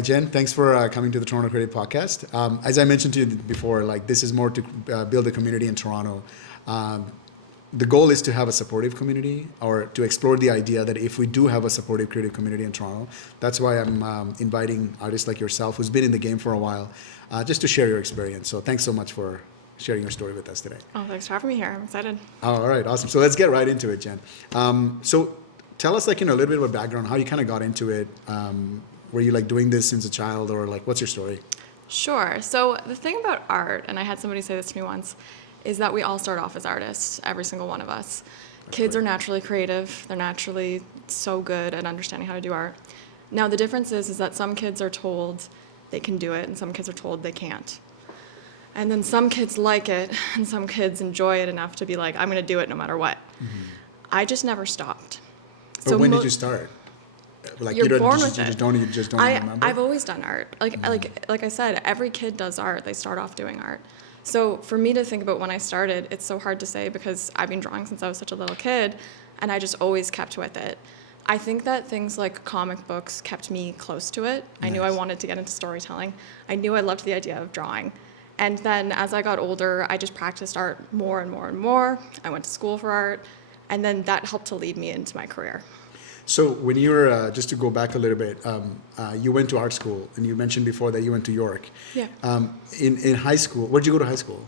right, Jen, thanks for coming to the Toronto Creative Podcast. As I mentioned to you before, like this is more to build a community in Toronto. Um, the goal is to have a supportive community, or to explore the idea that if we do have a supportive creative community in Toronto, that's why I'm inviting artists like yourself who's been in the game for a while, just to share your experience. So thanks so much for sharing your story with us today. Oh, thanks for having me here. I'm excited. All right, awesome. So let's get right into it, Jen. So tell us, like, a little bit about background, how you kind of got into it. Were you like doing this since a child, or like, what's your story? Sure. So the thing about art, and I had somebody say this to me once, is that we all start off as artists, every single one of us. Kids are naturally creative. They're naturally so good at understanding how to do art. Now, the difference is that some kids are told they can do it, and some kids are told they can't. And then some kids like it, and some kids enjoy it enough to be like, I'm going to do it no matter what. Mm-hmm. I just never stopped. So when did you start? Like, you're born with it. You just don't remember? I've always done art. Like I said, every kid does art. They start off doing art. So for me to think about when I started, it's so hard to say because I've been drawing since I was such a little kid, and I just always kept with it. I think that things like comic books kept me close to it. Nice. I knew I wanted to get into storytelling. I knew I loved the idea of drawing. And then as I got older, I just practiced art more and more and more. I went to school for art, and then that helped to lead me into my career. So when you were, just to go back a little bit, you went to art school, and you mentioned before that you went to York. Yeah. In high school, where did you go to high school?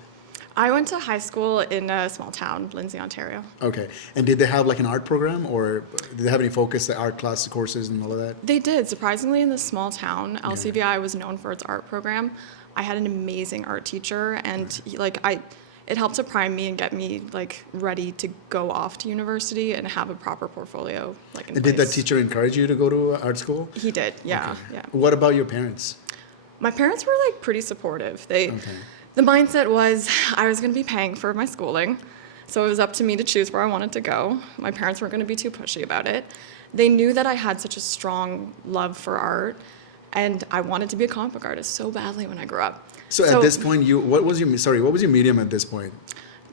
I went to high school in a small town, Lindsay, Ontario. Okay. And did they have like an art program, or did they have any focus, the art class courses and all of that? They did. Surprisingly, in this small town, LCVI was known for its art program. I had an amazing art teacher, and it helped to prime me and get me like ready to go off to university and have a proper portfolio. And did that teacher encourage you to go to art school? He did, yeah, okay. yeah. What about your parents? My parents were like pretty supportive. The mindset was I was going to be paying for my schooling, so it was up to me to choose where I wanted to go. My parents weren't going to be too pushy about it. They knew that I had such a strong love for art, and I wanted to be a comic book artist so badly when I grew up. So at this point, what was your medium at this point?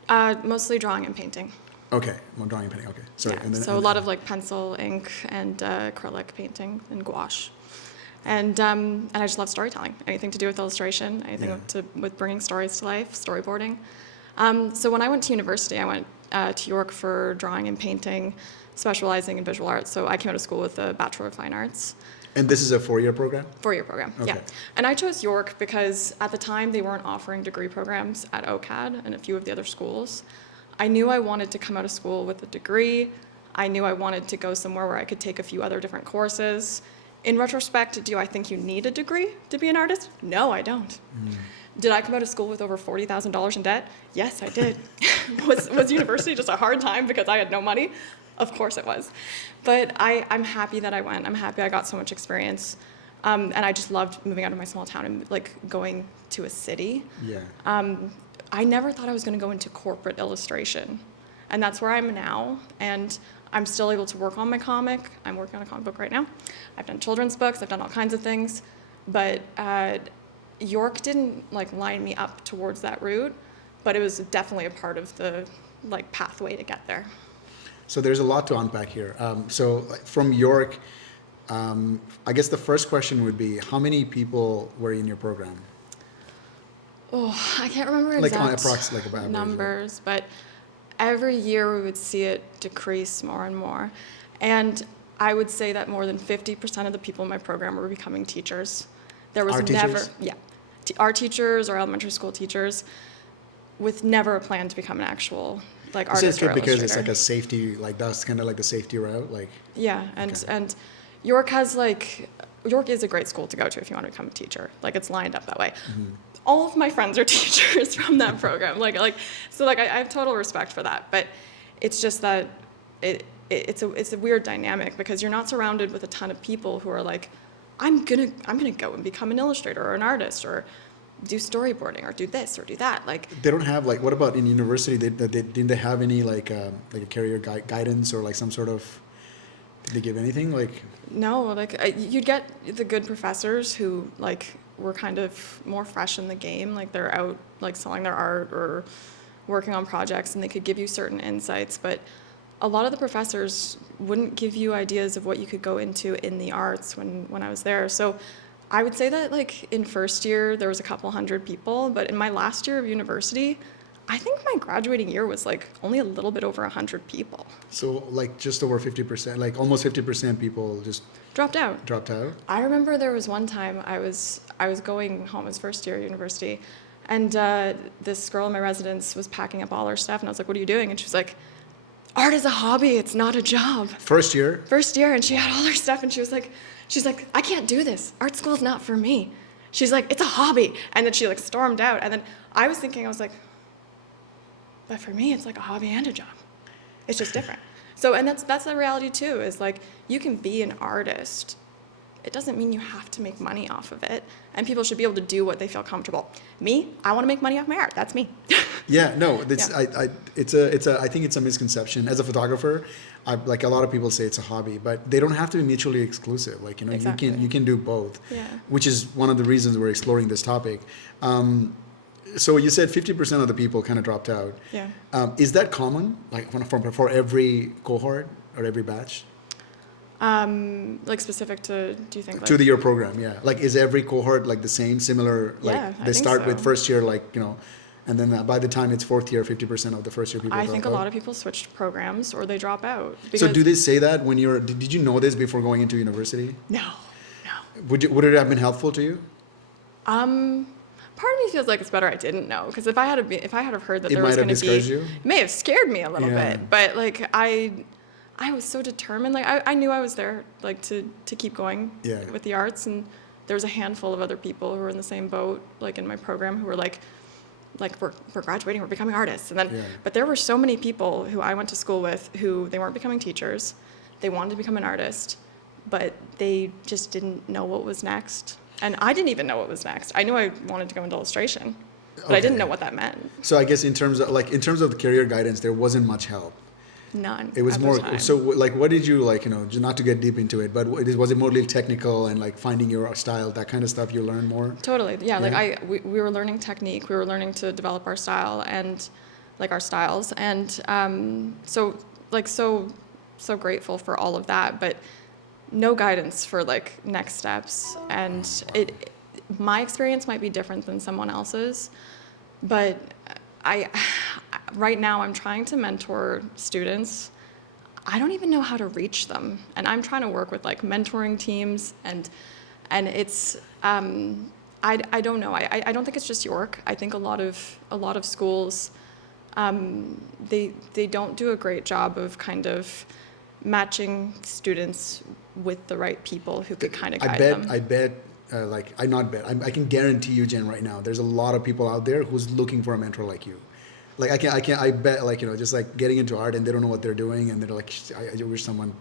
Mostly drawing and painting. Okay, well, drawing and painting. Okay, sorry. Yeah. So a lot of like pencil, ink, and acrylic painting and gouache, and I just love storytelling. Anything to do with illustration, anything with bringing stories to life, storyboarding. So when I went to university, I went to York for drawing and painting, specializing in visual arts. So I came out of school with a Bachelor of Fine Arts. And this is a 4-year program? 4-year program, okay. Yeah. And I chose York because at the time they weren't offering degree programs at OCAD and a few of the other schools. I knew I wanted to come out of school with a degree. I knew I wanted to go somewhere where I could take a few other different courses. In retrospect, do I think you need a degree to be an artist? No, I don't. Did I come out of school with over $40,000 in debt? Yes, I did. Was university just a hard time because I had no money? Of course it was. But I'm happy that I went. I'm happy I got so much experience. And I just loved moving out of my small town and like going to a city. Yeah. I never thought I was going to go into corporate illustration. And that's where I'm now. And I'm still able to work on my comic. I'm working on a comic book right now. I've done children's books. I've done all kinds of things. But York didn't like line me up towards that route. But it was definitely a part of the like pathway to get there. So there's a lot to unpack here. So from York, I guess the first question would be, how many people were in your program? Oh, I can't remember exact about numbers, but every year we would see it decrease more and more. And I would say that more than 50% of the people in my program were becoming teachers. There was art teachers or elementary school teachers with never a plan to become an actual like artist or illustrator. Because it's like a safety, like that's kind of like the safety route, like. Yeah, and York has York is a great school to go to if you want to become a teacher. Like it's lined up that way. Mm-hmm. All of my friends are teachers from that program. I have total respect for that. But it's just that it's a weird dynamic because you're not surrounded with a ton of people who are like, I'm gonna go and become an illustrator or an artist or do storyboarding or do this or do that. Like they don't have what about in university? Didn't they have any like a career guidance or like some sort of? Did they give anything like? No, you'd get the good professors who were kind of more fresh in the game. Like they're out selling their art or working on projects, and they could give you certain insights. But a lot of the professors wouldn't give you ideas of what you could go into in the arts when I was there. So I would say that like in first year there was a couple hundred people, but in my last year of university, I think my graduating year was like only a little bit over 100 people. So like just over 50%, like almost 50% people just Dropped out. dropped out. I remember there was one time I was going home as first year at university, and this girl in my residence was packing up all her stuff, and I was like, "What are you doing?" And she was like, "Art is a hobby. It's not a job." First year? First year, and she had all her stuff, and she's like, "I can't do this. Art school's not for me." She's like, "It's a hobby," and then she like stormed out. And then I was thinking, I was like, but for me, it's like a hobby and a job. It's just different. So, and that's the reality too, is like, you can be an artist. It doesn't mean you have to make money off of it. And people should be able to do what they feel comfortable. Me, I want to make money off my art. That's me. Yeah, no, it's, Yeah. I think it's a misconception. As a photographer, like a lot of people say it's a hobby, but they don't have to be mutually exclusive. Like, you know, Exactly. you can do both, Yeah. which is one of the reasons we're exploring this topic. So you said 50% of the people kind of dropped out. Yeah. Is that common, like for every cohort or every batch? Like specific to, do you think? Like, To your program, yeah. Like, is every cohort like the same, similar? Like, Yeah, I they think start so. with first year, like, you know, and then by the time it's fourth year, 50% of the first year people I drop think a out? lot of people switch programs or they drop out. So do they say that when you're? Did you know this before going into university? No. Would it have been helpful to you? Part of me feels like it's better I didn't know, because if I had have heard that It there was might have going to be, discouraged you? it may have scared me a little Yeah. bit. But like I was so determined. Like I knew I was there, like to keep going Yeah. with the arts, and there was a handful of other people who were in the same boat, like in my program, who were like we're graduating, we're becoming artists, and then Yeah. but there were so many people who I went to school with who they weren't becoming teachers, they wanted to become an artist, but they just didn't know what was next. And I didn't even know what was next. I knew I wanted to go into illustration, but I didn't Okay. know what that meant. So I guess in terms of the career guidance, there wasn't much help. None. It was at the more. time. So like, what did you like? You know, not to get deep into it, but was it more technical and like finding your style, that kind of stuff? You learn more. Totally. Yeah. Like Yeah. we were learning technique. We were learning to develop our style and like our styles. And so grateful for all of that, but no guidance for like next steps. And my experience might be different than someone else's, but right now I'm trying to mentor students. I don't even know how to reach them, and I'm trying to work with like mentoring teams, and it's I don't know. I don't think it's just York. I think a lot of schools they don't do a great job of kind of matching students with the right people who could kind of guide them. I bet. I can guarantee you, Jen, right now, there's a lot of people out there who's looking for a mentor like you. Like I bet, like, you know, just like getting into art and they don't know what they're doing and they're like, I wish someone,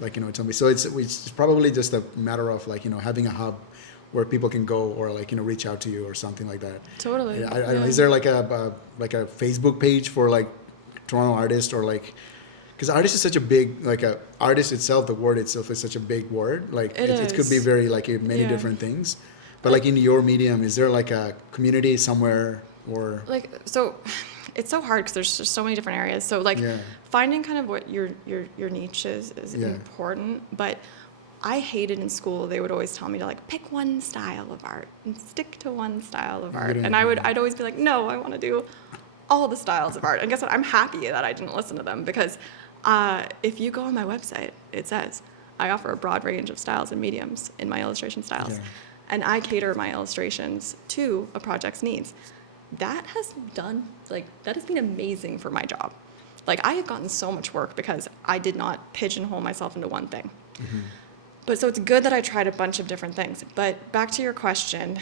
like, you know, told me. So it's probably just a matter of like, you know, having a hub where people can go or like, you know, reach out to you or something like that. Totally. Yeah, I don't know. Is there like a Facebook page for like Toronto artists, or like, because artist is such a big, like a artist itself, the word itself is such a big word. Like it could be is. very like many Yeah. different things. But like in your medium, is there like a community somewhere or? Like, so it's so hard because there's just so many different areas. So like Yeah. finding kind of what your niche is Yeah. important. But I hated in school, they would always tell me to like pick one style of art and stick to one style of art. didn't And do I'd always be like, no, I want to do all the styles of art. And guess what? I'm happy that I didn't listen to them, because if you go on my website, it says I offer a broad range of styles and mediums in my illustration styles. Yeah. And I cater my illustrations to a project's needs. That has been amazing for my job. Like, I have gotten so much work because I did not pigeonhole myself into one thing. Mm-hmm. But so it's good that I tried a bunch of different things. But back to your question,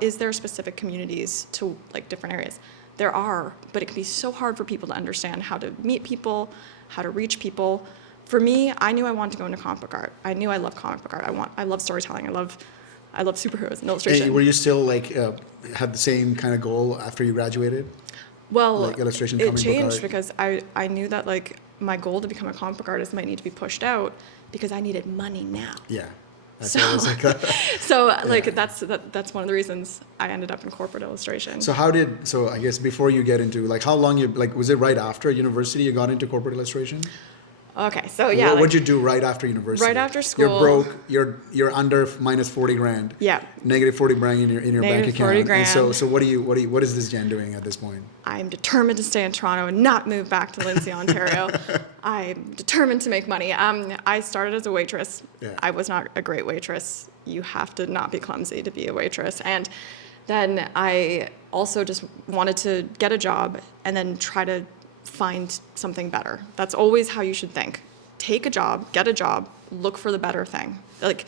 is there specific communities to like different areas? There are, but it can be so hard for people to understand how to meet people, how to reach people. For me, I knew I wanted to go into comic book art. I knew I love comic book art. I love storytelling. I love superheroes and illustration. And were you still like had the same kind of goal after you graduated? Well, Like illustration, it comic book changed art? because I knew that like my goal to become a comic book artist might need to be pushed out because I needed money now. Yeah. That's So- always like that. So like that's one of the reasons I ended up in corporate illustration. So I guess before you get into like how long was it right after university you got into corporate illustration? Okay, so yeah. What'd you do right after university? Right after school. You're broke. You're under minus 40 grand. Yeah. Negative 40 grand in your bank Negative account. 40 grand. And so what is this Jen doing at this point? I'm determined to stay in Toronto and not move back to Lindsay, Ontario. I'm determined to make money. I started as a waitress. Yeah. I was not a great waitress. You have to not be clumsy to be a waitress. And then I also just wanted to get a job and then try to find something better. That's always how you should think. Take a job, get a job, look for the better thing. Like,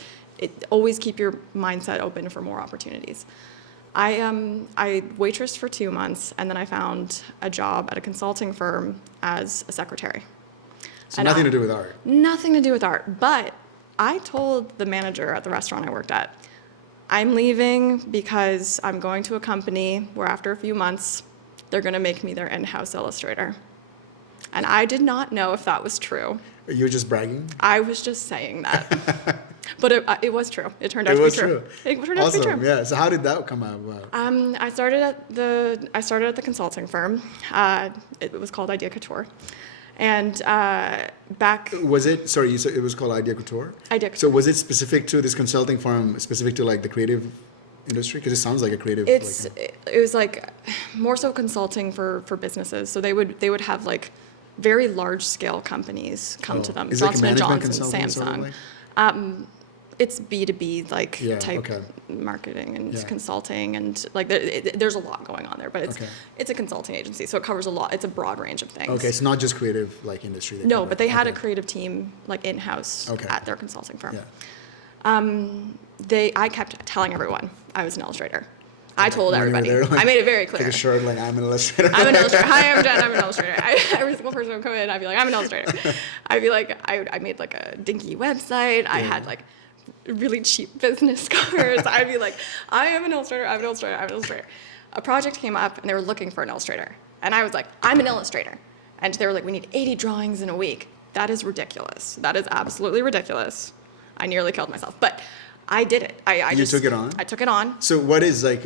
always keep your mindset open for more opportunities. I waitressed for 2 months, and then I found a job at a consulting firm as a secretary. So nothing to do with art. Nothing to do with art, but I told the manager at the restaurant I worked at, I'm leaving because I'm going to a company where after a few months, they're going to make me their in-house illustrator. And I did not know if that was true. You were just bragging? I was just saying that. But it was true. It turned out to be true. It turned out to be true. Yeah. So how did that come out? I started at the consulting firm. It was called Idea Couture. And back... Was it, sorry, you said it was called Idea Couture? Idea Couture. So was it specific to this consulting firm, specific to like the creative industry? Because it sounds like a creative... It was like more so consulting for businesses. So they would have like very large scale companies come to them. Is it like Johnson & management Johnson, consulting Samsung. sort of like? It's B2B type okay. marketing and Yeah. consulting, and like there's a lot going on there, but Okay. it's a consulting agency, so it covers a lot. It's a broad range of things. Okay, it's not just creative like industry. No, cover. but they had a Okay. creative team like in-house Okay. at their consulting firm. Yeah. I kept telling everyone I was an illustrator. I Like, told when you were everybody. there, like, I made it very clear. Take a shirt like I'm an illustrator. I'm an illustrator. Hi, I'm Jen. I'm an illustrator. Every single person would come in. I'd be like, I'm an illustrator. I'd be like, I made like a dinky website. I had like really cheap business cards. I'd be like, I am an illustrator. I'm an illustrator. I'm an illustrator. A project came up and they were looking for an illustrator, and I was like, I'm an illustrator. And they were like, we need 80 drawings in a week. That is ridiculous. That is absolutely ridiculous. I nearly killed myself, but I did it. You took it on? I took it on. So what is like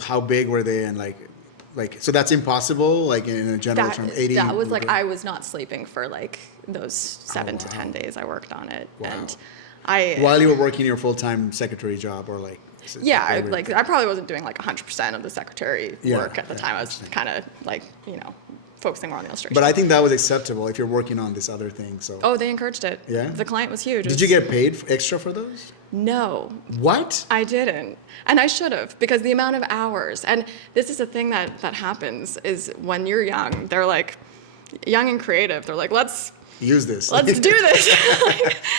how big were they, and like so that's impossible, like in a general term, 80? That was like, I was not sleeping for like those 7 to 10 days I worked on it. Wow. And While you were working your full-time secretary job, or like... yeah, I probably wasn't doing like 100% of the secretary Yeah, work at the yeah, time. I was kind of like, focusing more on the illustration. But I think that was acceptable if you're working on this other thing, so... Oh, they encouraged it. Yeah? The client was huge. Did you get paid extra for those? No. What? I didn't. And I should have, because the amount of hours, and this is a thing that happens, is when you're young, they're like, young and creative, they're like, let's Use this. do this.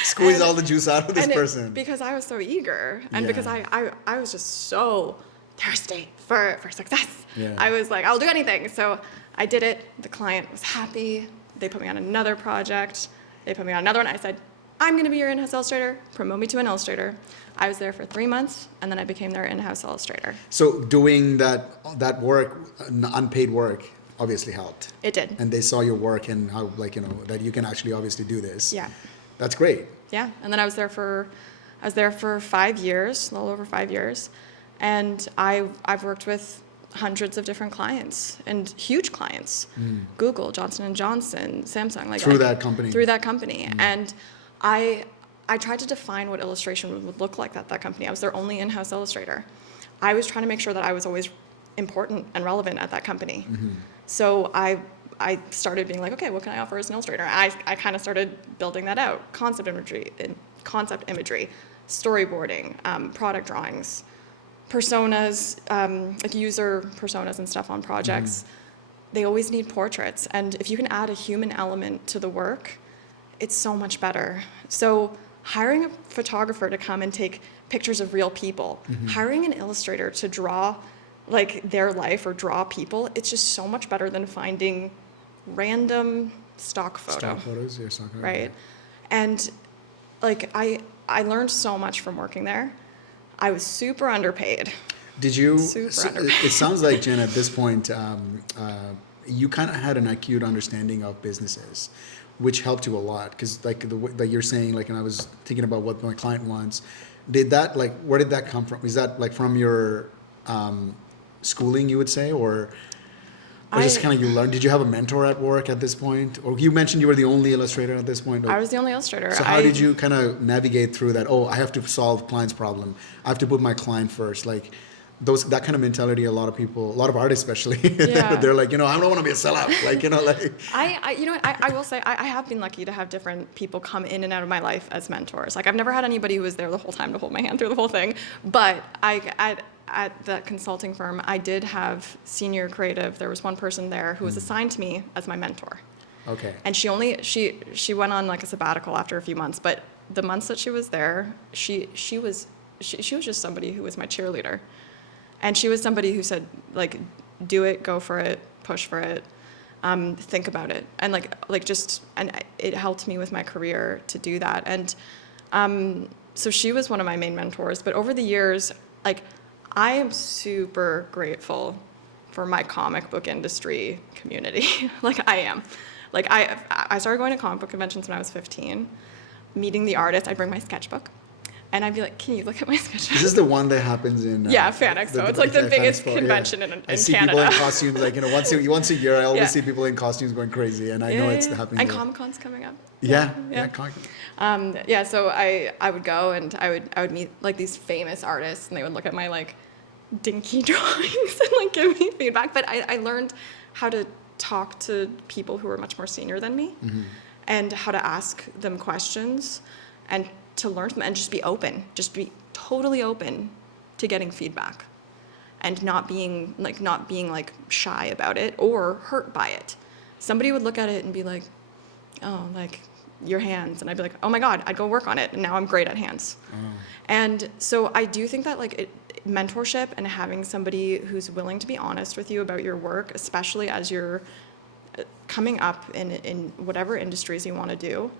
Squeeze all the juice out of this person. Because I was so eager, and Yeah. because I was just so thirsty for success. Yeah. I was like, I'll do anything. So I did it. The client was happy. They put me on another project. They put me on another one. I said, I'm going to be your in-house illustrator. Promote me to an illustrator. I was there for 3 months, and then I became their in-house illustrator. So doing that work, unpaid work, obviously helped. It did. And they saw your work and how, that you can actually obviously do this. Yeah. That's great. Yeah. And then I was there for 5 years, a little over 5 years, and I've worked with hundreds of different clients and huge clients, Google, Johnson & Johnson, Samsung, Through that company. Through that company. And I tried to define what illustration would look like at that company. I was their only in-house illustrator. I was trying to make sure that I was always important and relevant at that company. So I started being like, okay, what can I offer as an illustrator? I kind of started building that out. Concept imagery, storyboarding, product drawings, personas, like user personas and stuff on projects. They always need portraits. And if you can add a human element to the work, it's so much better. So hiring a photographer to come and take pictures of real people, hiring an illustrator to draw like their life or draw people, it's just so much better than finding random stock photo. Stock photos, yeah, stock photos. Right. And like I learned so much from working there. I was super underpaid. Did you? Super underpaid. It sounds like, Jen, at this point, you kind of had an acute understanding of businesses, which helped you a lot. Because like the way that you're saying, like, and I was thinking about what my client wants. Where did that come from? Is that like from your schooling, you would say, or? Or just kind of you learned? Did you have a mentor at work at this point? Or you mentioned you were the only illustrator at this point? I was the only illustrator. So how did you kind of navigate through that? Oh, I have to solve client's problem. I have to put my client first. Like that kind of mentality, a lot of artists especially, Yeah. they're like, I don't want to be a sellout. Like, like. I will say I have been lucky to have different people come in and out of my life as mentors. Like I've never had anybody who was there the whole time to hold my hand through the whole thing. But at the consulting firm, I did have senior creative. There was one person there who was assigned to me as my mentor. Okay. And she went on like a sabbatical after a few months, but the months that she was there, she was just somebody who was my cheerleader. And she was somebody who said, like, do it, go for it, push for it, think about it. And and it helped me with my career to do that. And so she was one of my main mentors. But over the years, like, I am super grateful for my comic book industry community. Like, I am. Like, I started going to comic book conventions when I was 15, meeting the artists. I'd bring my sketchbook. And I'd be like, can you look at my sketchbook? This is the one that happens in... Fan Expo. It's like the biggest convention in Canada. I see people in costumes, like, once a year, I always see people in costumes going crazy, and I know it's happening. And Comic-Con's coming up. So I would go and I would meet, like, these famous artists, and they would look at my, like, dinky drawings and, like, give me feedback. But I learned how to talk to people who were much more senior than me, and how to ask them questions, and to learn from them, and just be totally open to getting feedback, and not being shy about it or hurt by it. Somebody would look at it and be like, oh, like your hands, and I'd be like, oh my God, I'd go work on it, and now I'm great at hands. And so I do think that mentorship and having somebody who's willing to be honest with you about your work, especially as you're coming up in whatever industries you want to do,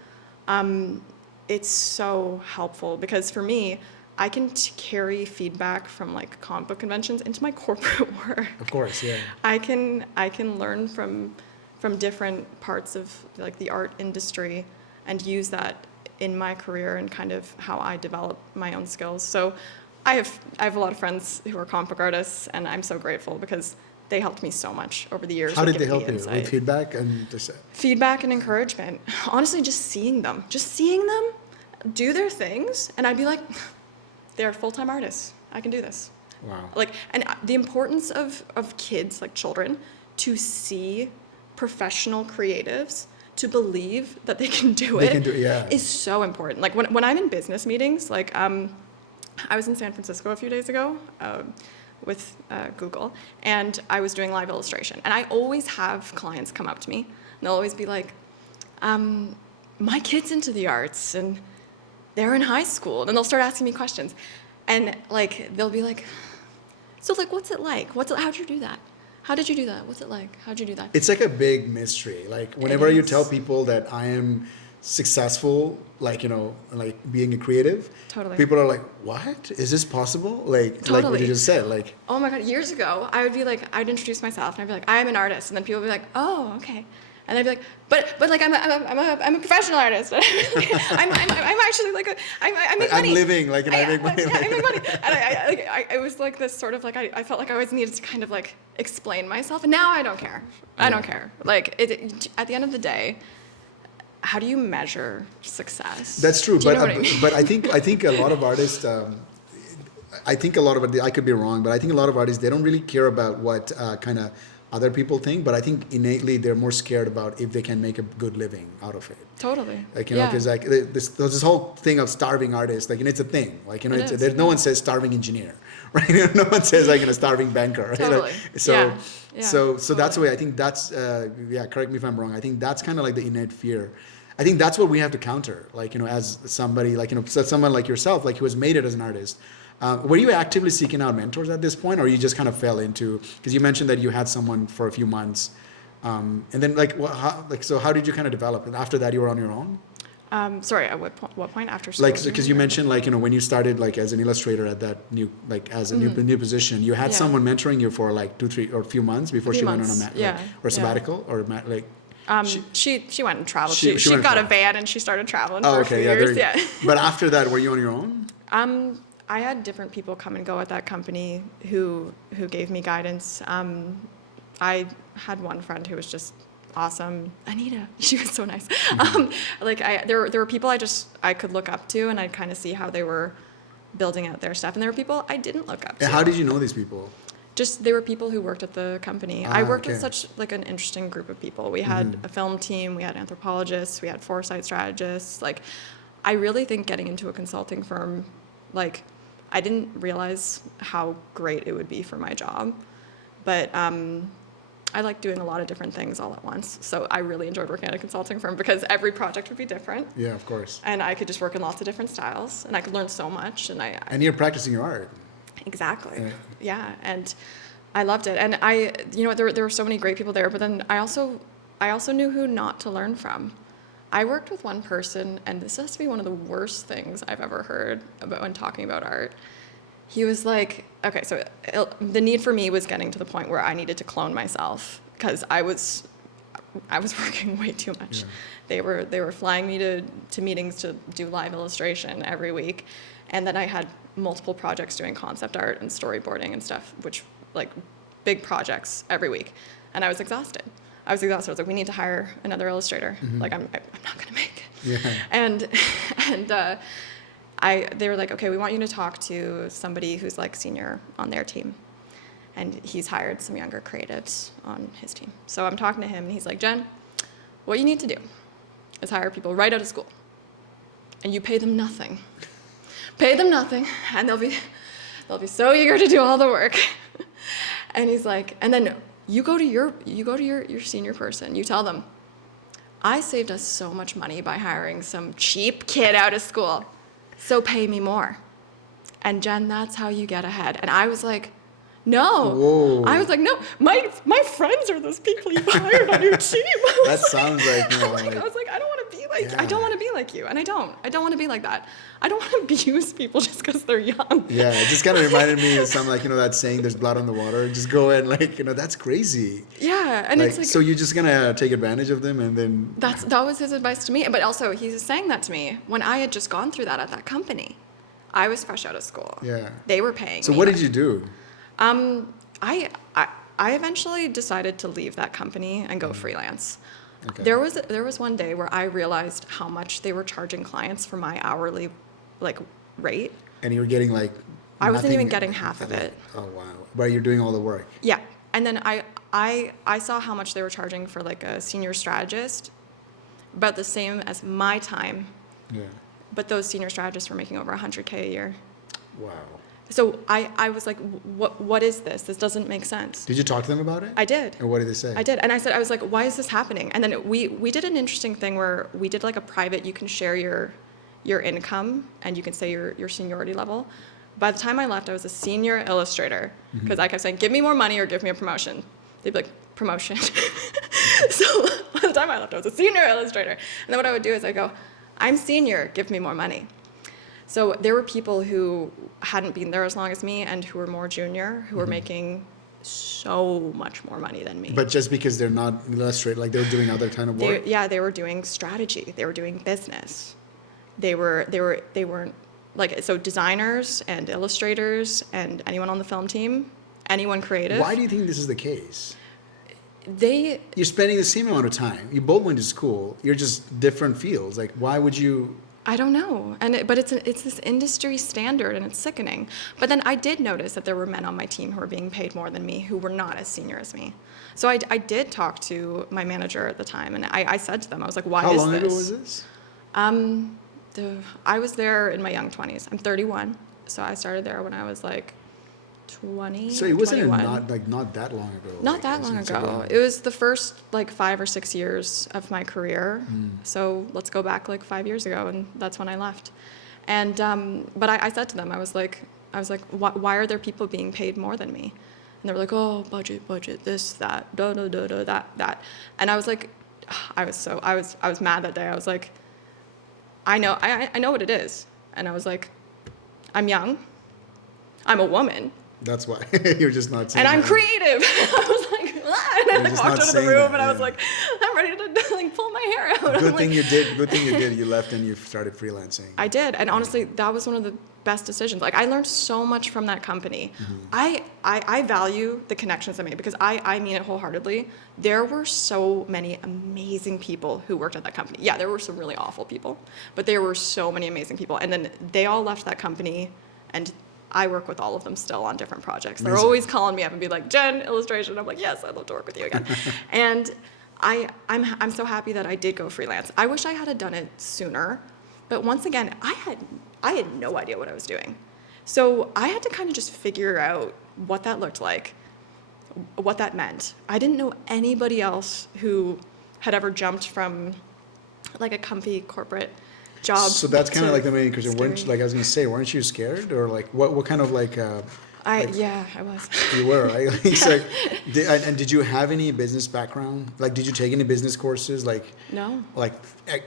it's so helpful, because for me, I can carry feedback from like comic book conventions into my corporate work. Of course, yeah. I can learn from different parts of like the art industry and use that in my career and kind of how I develop my own skills. So I have a lot of friends who are comic book artists, and I'm so grateful because they helped me so much over the years. How did they help you? With feedback and feedback and encouragement. Honestly, just seeing them do their things, and I'd be like, they're full-time artists. I can do this. Wow. Like, and the importance of kids, like children, to see professional creatives, to believe that they can do it, is so important. Like when I'm in business meetings, like I was in San Francisco a few days ago with Google, and I was doing live illustration. And I always have clients come up to me, and they'll always be like, my kid's into the arts, and they're in high school. And they'll start asking me questions. And like, they'll be like, so like, what's it like? How'd you do that? How did you do that? What's it like? How'd you do that? It's like a big mystery. Like whenever you tell people that I am successful, like, like being a creative, totally. People are like, what? Is this possible? Like, totally. Like what you just said, like. Oh my God, years ago, I would be like, I'd introduce myself, and I'd be like, I'm an artist. And then people would be like, oh, okay. And I'd be like, but like I'm a professional artist. I'm actually like I make money. I'm living like, and I make money. Yeah, I make money. And it was like this sort of like I felt like I always needed to kind of like explain myself. And now I don't care. I don't care. Like at the end of the day, how do you measure success? That's true, do you know what I mean? But I think a lot of artists. I could be wrong, but I think a lot of artists, they don't really care about what kind of other people think, but I think innately they're more scared about if they can make a good living out of it. Totally. Like, because like this whole thing of starving artists, like, it's a thing. Like, no one says starving engineer, right? No one says like, starving banker. Right? Totally. So totally. That's the way I think that's, correct me if I'm wrong. I think that's kind of like the innate fear. I think that's what we have to counter. Like, as somebody, like, someone like yourself, like who has made it as an artist. Were you actively seeking out mentors at this point, or you just kind of fell into, because you mentioned that you had someone for a few months, and then so how did you kind of develop? And after that, you were on your own? Sorry, at what point after school? Like, because you mentioned like, when you started like as an illustrator at that new, like as a new position, you had someone mentoring you for like 2, 3 or a few months before she went on a sabbatical or like. She went and traveled. She got a van and she started traveling for a few years. But after that, were you on your own? I had different people come and go at that company who gave me guidance. I had one friend who was just awesome. Anita, she was so nice. There were people I could look up to, and I'd kind of see how they were building out their stuff. And there were people I didn't look up to. And how did you know these people? Just they were people who worked at the company. I worked with okay. such like an interesting group of people. We had a film team, we had anthropologists, we had foresight strategists. Like, I really think getting into a consulting firm, like, I didn't realize how great it would be for my job, but I like doing a lot of different things all at once. So I really enjoyed working at a consulting firm because every project would be different. Yeah, of course. And I could just work in lots of different styles, and I could learn so much. And you're practicing your art. Exactly. Yeah, and I loved it. And there were so many great people there, but then I also knew who not to learn from. I worked with one person, and this has to be one of the worst things I've ever heard about when talking about art. He was like, okay, so the need for me was getting to the point where I needed to clone myself because I was working way too much. Yeah. They were flying me to meetings to do live illustration every week, and then I had multiple projects doing concept art and storyboarding and stuff, which like big projects every week, and I was exhausted. I was like, we need to hire another illustrator. Like, I'm not gonna make it. Yeah. And they were like, okay, we want you to talk to somebody who's like senior on their team, and he's hired some younger creatives on his team. So I'm talking to him, and he's like, Jen, what you need to do is hire people right out of school, and you pay them nothing. Pay them nothing, and they'll be so eager to do all the work. And he's like, and then you go to your senior person. You tell them, I saved us so much money by hiring some cheap kid out of school, so pay me more. And Jen, that's how you get ahead. And I was like, no. Whoa. I was like, no, my friends are those people you hired on your team. That sounds like, I was like, I don't want to be like, I don't want to be like you, and I don't want to be like that. I don't want to abuse people just because they're young. Yeah, it just kind of reminded me of some, like, that saying, there's blood on the water. Just go and, like, that's crazy. Yeah, and it's like, so you're just gonna take advantage of them, and then that was his advice to me. But also, he's saying that to me when I had just gone through that at that company. I was fresh out of school. Yeah, they were paying me. So what did you do? I eventually decided to leave that company and go freelance. Okay. There was one day where I realized how much they were charging clients for my hourly, like, rate. And you were getting like I wasn't even getting half of it. Oh wow! But you're doing all the work. Yeah, and then I saw how much they were charging for like a senior strategist, about the same as my time. Yeah. But those senior strategists were making over $100K a year. Wow. So I was like, what is this? This doesn't make sense. Did you talk to them about it? I did. And what did they say? I did. And I was like, why is this happening? And then we did an interesting thing where we did like a private, you can share your income and you can say your seniority level. By the time I left, I was a senior illustrator because I kept saying, give me more money or give me a promotion. They'd be like, promotion. So by the time I left, I was a senior illustrator. And then what I would do is I go, I'm senior, give me more money. So there were people who hadn't been there as long as me and who were more junior, who were making so much more money than me. But just because they're not illustrated, like they're doing other kind of work? They were doing strategy. They were doing business. They weren't like, so designers and illustrators and anyone on the film team, anyone creative. Why do you think this is the case? You're spending the same amount of time. You both went to school. You're just different fields. Like, why would you? I don't know. But it's this industry standard, and it's sickening. But then I did notice that there were men on my team who were being paid more than me, who were not as senior as me. So I did talk to my manager at the time, and I said to them, I was like, why is this? How long ago was this? I was there in my young 20s. I'm 31, so I started there when I was like 20. So it wasn't 21. not that long ago. Not that long ago. It was the first like 5 or 6 years of my career. So let's go back like 5 years ago, and that's when I left. And but I said to them, I was like, why are there people being paid more than me? And they were like, oh, budget, this, that, that. And I was like, I was mad that day. I was like, I know what it is. And I was like, I'm young, I'm a woman, That's why you're just not saying And I'm that. creative. I was like, ah, and You're I just walked not into the saying room that, and I was yeah. like, I'm ready to like pull my hair out. Good I'm thing like, you did. Good thing you did. You left and you started freelancing. I did, and honestly, that was one of the best decisions. Like, I learned so much from that company. I value the connections I made because I mean it wholeheartedly. There were so many amazing people who worked at that company. Yeah, there were some really awful people, but there were so many amazing people. And then they all left that company, and I work with all of them still on different projects. They're Amazing. always calling me up and be like, Jen, illustration. I'm like, yes, I'd love to work with you again. And I'm so happy that I did go freelance. I wish I had done it sooner, but once again, I had no idea what I was doing. So I had to kind of just figure out what that looked like, what that meant. I didn't know anybody else who had ever jumped from like a comfy corporate job. So that's kind of to like the main question. Weren't scary. like I was gonna say, weren't you scared or like what kind of like Yeah, I was. you were, right? It's like, and did you have any business background? Like, did you take any business courses No. like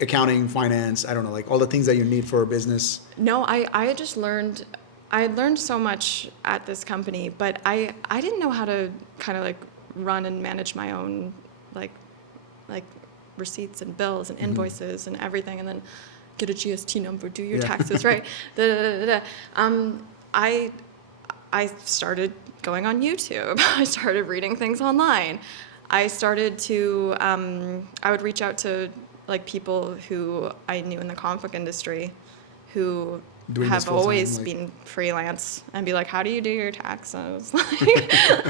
accounting, finance? I don't know, like all the things that you need for a business. No, I had just learned, I had learned so much at this company, but I didn't know how to kind of like run and manage my own like receipts and bills and invoices and everything, and then get a GST number, do your Yeah. taxes right. Da, da, da, da. I started going on YouTube. I started reading things online. I started to, I would reach out to like people who I knew in the comic book industry who Doing this have full-time, always like- been freelance and be like, how do you do your taxes?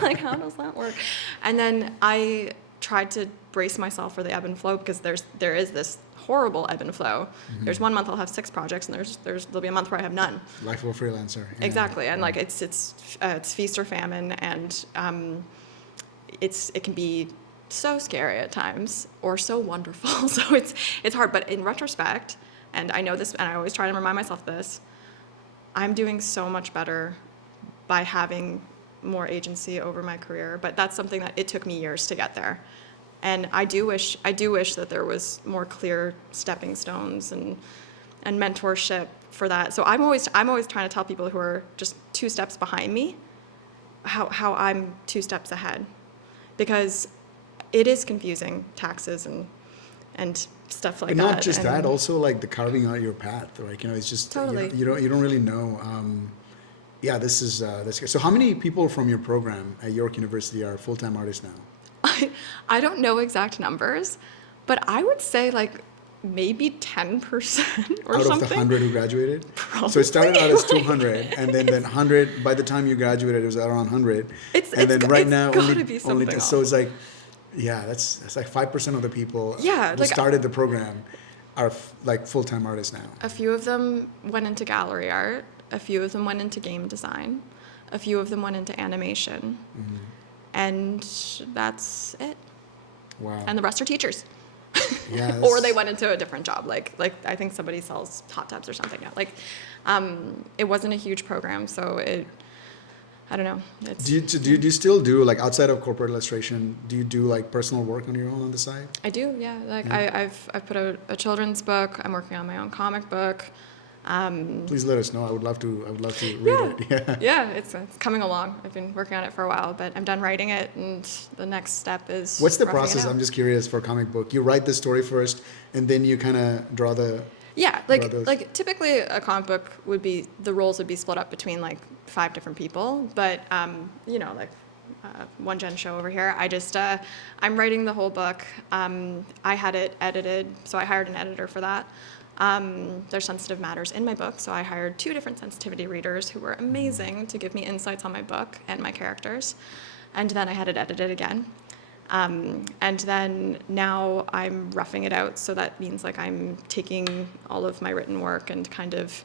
Like, how does that work? And then I tried to brace myself for the ebb and flow because there is this horrible ebb and flow. There's one month I'll have 6 projects, and there'll be a month where I have none. Life of a freelancer. Yeah. Exactly, and like it's feast or famine, and it can be so scary at times or so wonderful. So it's hard. But in retrospect, and I know this, and I always try to remind myself this, I'm doing so much better by having more agency over my career. But that's something that it took me years to get there. And I do wish that there was more clear stepping stones and mentorship for that. So I'm always trying to tell people who are just 2 steps behind me how I'm 2 steps ahead, because it is confusing, taxes and stuff like But that. not just and that, also like the carving out your path, right? You know, it's just Totally. you don't really know. Yeah, this is that's good. So how many people from your program at York University are full-time artists now? I don't know exact numbers, but I would say like maybe 10% or Out something. of the 100 who graduated? Probably. So it started out as 200, and then 100, by the time you graduated, it was around 100. And then right now, gotta be something so it's else. like, yeah, that's like 5% of the people Yeah, who like- started the program are like full-time artists now. A few of them went into gallery art. A few of them went into game design. A few of them went into animation. And that's it. Wow. And the rest are teachers. Yeah, Or they went into a different job. Like I think somebody sells hot tubs or something now. Like, it wasn't a huge program, so I don't know. It's, Do you still do, like, outside of corporate illustration, do you do like personal work on your own on the side? I do, yeah. Like Yeah. I've put out a children's book. I'm working on my own comic book. Please let us know. I would love to read Yeah. it. Yeah. Yeah, it's coming along. I've been working on it for a while, but I'm done writing it, and the next step is What's the roughing it process? out. I'm just curious for a comic book. You write the story first, and then you kind of draw the. Yeah, brothers. like typically a comic book would be, the roles would be split up between like 5 different people, but you know, like one Jen show over here. I just I'm writing the whole book. I had it edited, so I hired an editor for that. There's sensitive matters in my book, so I hired 2 different sensitivity readers who were amazing to give me insights on my book and my characters, and then I had it edited again. And then now I'm roughing it out, so that means like I'm taking all of my written work and kind of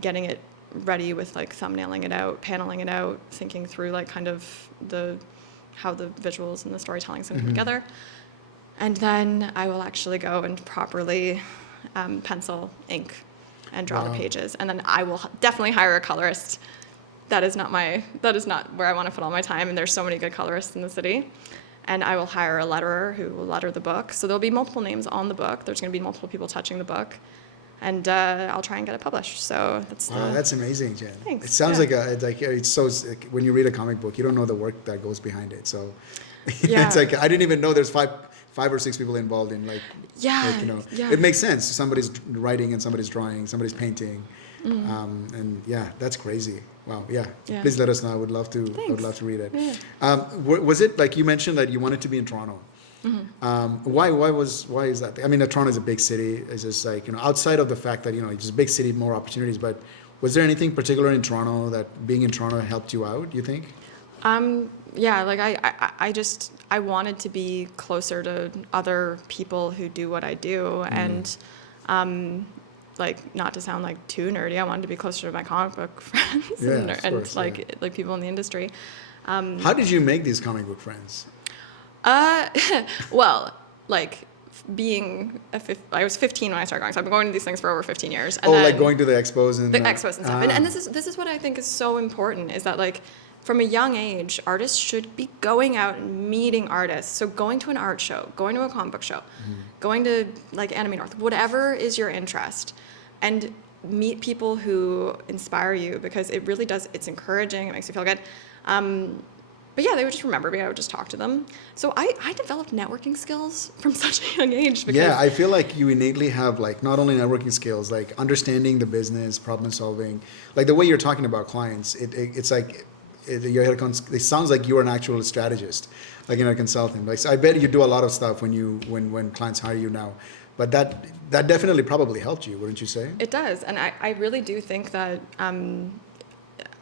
getting it ready with like thumbnailing it out, paneling it out, thinking through like kind of how the visuals and the storytelling is going to come together. And then I will actually go and properly pencil, ink, and draw the Wow. pages. And then I will definitely hire a colorist. That is not where I want to put all my time, and there's so many good colorists in the city. And I will hire a letterer who will letter the book. So there'll be multiple names on the book. There's going to be multiple people touching the book. and I'll try and get it published. So that's Wow, that's amazing, Jen. Thanks. It sounds Yeah. it's so when you read a comic book, you don't know the work that goes behind it. So Yeah. it's like I didn't even know there's five or six people involved in Yeah, yeah. It makes sense. Somebody's writing and somebody's drawing, somebody's painting, and yeah, that's crazy. Wow, yeah. Yeah. Please let us know. I would love to. I would Thanks. love to read it. Yeah. Was it like you mentioned that you wanted to be in Toronto? Why is that? I mean, Toronto is a big city. It's just like outside of the fact that it's just a big city, more opportunities. But was there anything particular in Toronto that being in Toronto helped you out? You think? Yeah, like I wanted to be closer to other people who do what I do, and like not to sound like too nerdy, I wanted to be closer to my comic book friends Yeah, of course, like people in the industry. How did you make these comic book friends? Well, like being I was 15 when I started going, so I've been going to these things for over 15 years. And Like then going to the expos and the expos and stuff. And this is what I think is so important, is that like from a young age, artists should be going out and meeting artists. So going to an art show, going to a comic book show, going to like Anime North, whatever is your interest, and meet people who inspire you, because it really does. It's encouraging. It makes you feel good. But yeah, they would just remember me. I would just talk to them. So I developed networking skills from such a young age. Because yeah, I feel like you innately have like not only networking skills, like understanding the business, problem solving, like the way you're talking about clients. It's like it sounds like you're an actual strategist, like a consultant. Like so I bet you do a lot of stuff when clients hire you now. But that definitely probably helped you, wouldn't you say? It does, and I really do think that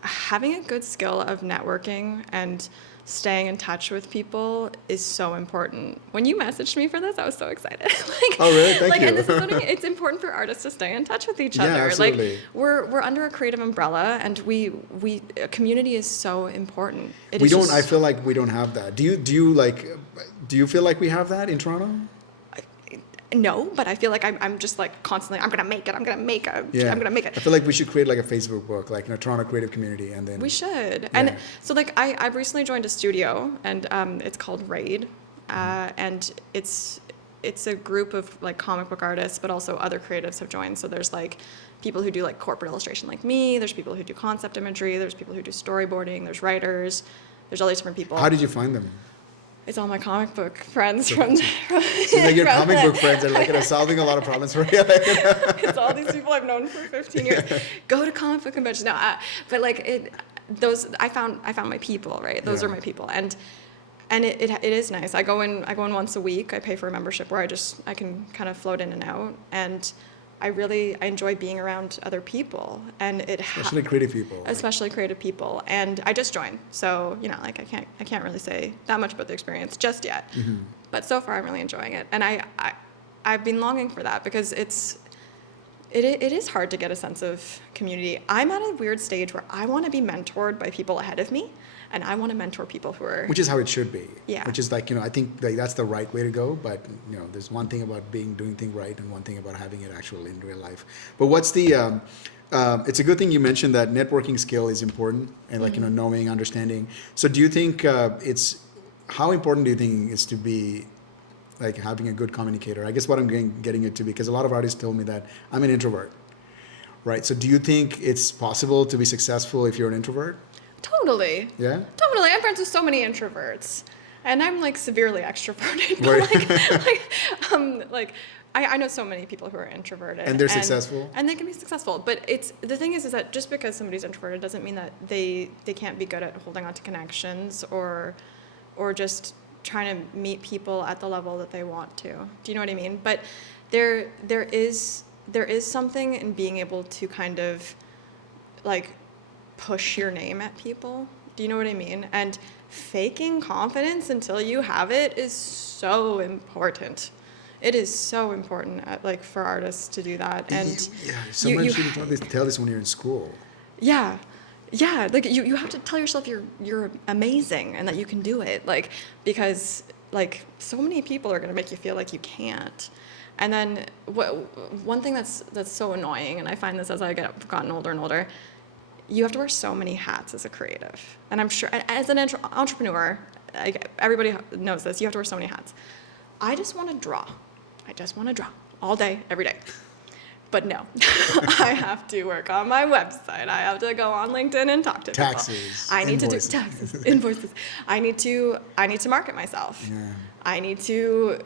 having a good skill of networking and staying in touch with people is so important. When you messaged me for this, I was so excited. Oh, really? Thank you. And this is what it's important for artists to stay in touch with each other. Yeah, absolutely. Like we're under a creative umbrella, and we a community is so important. I feel like we don't have that. Do you feel like we have that in Toronto? No, but I feel like I'm just like constantly, I'm gonna make it. I'm gonna make it. I feel like we should create like a Facebook book, like Toronto Creative Community, and then We should. Yeah. And so like I've recently joined a studio, and it's called Raid, and it's a group of like comic book artists, but also other creatives have joined. So there's like people who do like corporate illustration like me. There's people who do concept imagery. There's people who do storyboarding. There's writers. There's all these different people. How did you find them? It's all my comic book friends from. So like your comic book friends are like solving a lot of problems for you. It's all these people I've known for 15 years. Go to comic book conventions. No, but like I found my people, right? Those Yeah. are my people, and it is nice. I go in once a week. I pay for a membership where I can kind of float in and out, and I enjoy being around other people, and Especially creative people. especially creative people. And I just joined, so like I can't really say that much about the experience just yet. But so far I'm really enjoying it, and I've been longing for that, because it is hard to get a sense of community. I'm at a weird stage where I want to be mentored by people ahead of me, and I want to mentor people who are. Which is how it should be. Yeah. Which is like, I think like that's the right way to go. But, there's one thing about doing things right and one thing about having it actually in real life. But what's the, it's a good thing you mentioned that networking skill is important and like, knowing, understanding. So do you think how important do you think is to be like having a good communicator? I guess what I'm getting it to, because a lot of artists told me that I'm an introvert, right? So do you think it's possible to be successful if you're an introvert? Totally. Yeah? Totally. I'm friends with so many introverts, and I'm like severely extroverted. But Right. I know so many people who are introverted, And they're successful? and they can be successful. But the thing is that just because somebody's introverted doesn't mean that they can't be good at holding on to connections or just trying to meet people at the level that they want to. Do you know what I mean? But there is something in being able to kind of like push your name at people. Do you know what I mean? And faking confidence until you have it is so important. It is so important for artists to do that. And someone should tell this when you're in school. Yeah. Like you have to tell yourself you're amazing and that you can do it. Like, because like so many people are going to make you feel like you can't. And then one thing that's so annoying, and I find this as I gotten older and older, you have to wear so many hats as a creative. And I'm sure as an entrepreneur, everybody knows this, you have to wear so many hats. I just want to draw all day, every day. But no, I have to work on my website. I have to go on LinkedIn and talk to Taxes, people. I need invoices. to do taxes, invoices. I need to market myself. Yeah. I need to